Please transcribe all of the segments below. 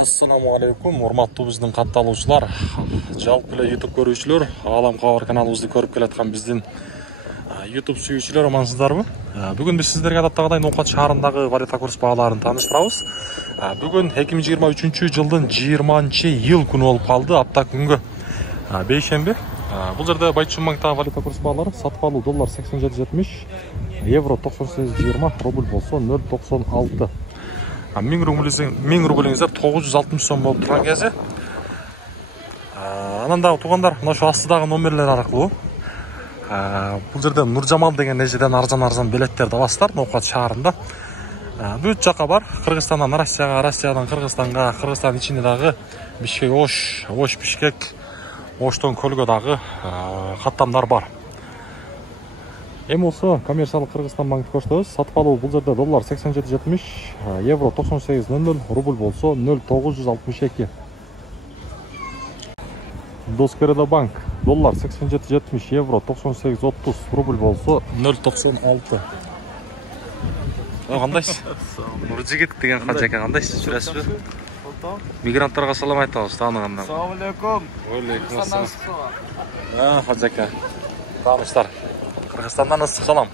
Ассаламу алейкум, урматтуу биздин катталуучулар, жалпы эле YouTube көрүүчүлөр, Алам Кабар каналыбызды көрүп келаткан биздин YouTube сүйүүчүлөр амансыздарбы? Бүгүн биз сиздерге адаттагыдай Ноокат шаарындагы валюта курс бааларын тааныштырабыз. Бүгүн 2023 жылдын 20-iyul күнү болуп калды, апта күнгө бейшемби. Бул жерде Байчун банктагы валюта курс баалары сатып алуу доллар 87.70, евро 98.20, рубль болсо 0.96. 1000 рублиңиздер 960 сом болуп турган кези. Анан дагы туугандар, мына ошо астыдагы номерлер аркылуу бул жерде Нуржамал деген эжеден арзан билеттерди аласыздар Ноокат шаарында. Бүт жака бар. Кыргызстандан Россияга, Россиядан Кыргызстанга, Кыргызстан ичинде дагы Бишкек, Ош, Бишкек, Оштон көлгө дагы каттамдар бар. Эми болсо коммерциялык Кыргызстан банкты көрсөтөбүз. Сатып алуу бул жерде доллар 87.70, евро 98.00, рубль болсо 0.962. Доскередо банк доллар 87.70, евро 98.30, рубль болсо 0.96. Кандайсыз? Нуржигит деген кажака кандайсыз? Жүрөсүзбү? Мигранттарга салам айтабыз, тааныгандан. Assalamu alaikum. Алейкум ассалам. Кажака. Тааныштар. Кыргызстандан ысык салам.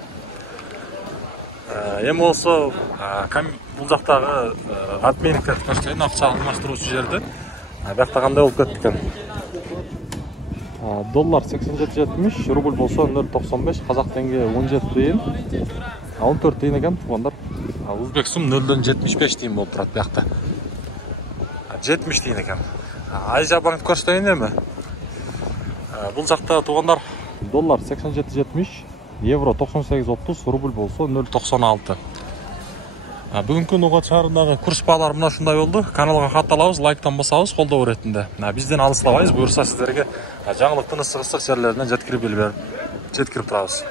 Эми болсо бул жактагы обменниктерди көрсөтөйүн, акча алмаштыруучу жерди. Биякта кандай болуп кетти экен? Доллар 87.70, рубль болсо 0.95, казак теңге 17 тыйын, 14 тыйын экен туугандар. Узбек сум 0.75 тыйын болуп турат биякта. 70 тыйын экен. Айжа банк көрсөтөйүн эми. Бул жакта туугандар доллар 87.70, евро 98.30, рубль болсо 0.96. Бүгүнкү Ноокат шаарындагы курс баалары мына ушундай болду. Каналга катталабыз, лайктан басабыз, колдоо иретинде. Бизден алыстабайбыз, буюрса сиздерге жаңылыктын ысык жерлерине жеткирип турабыз.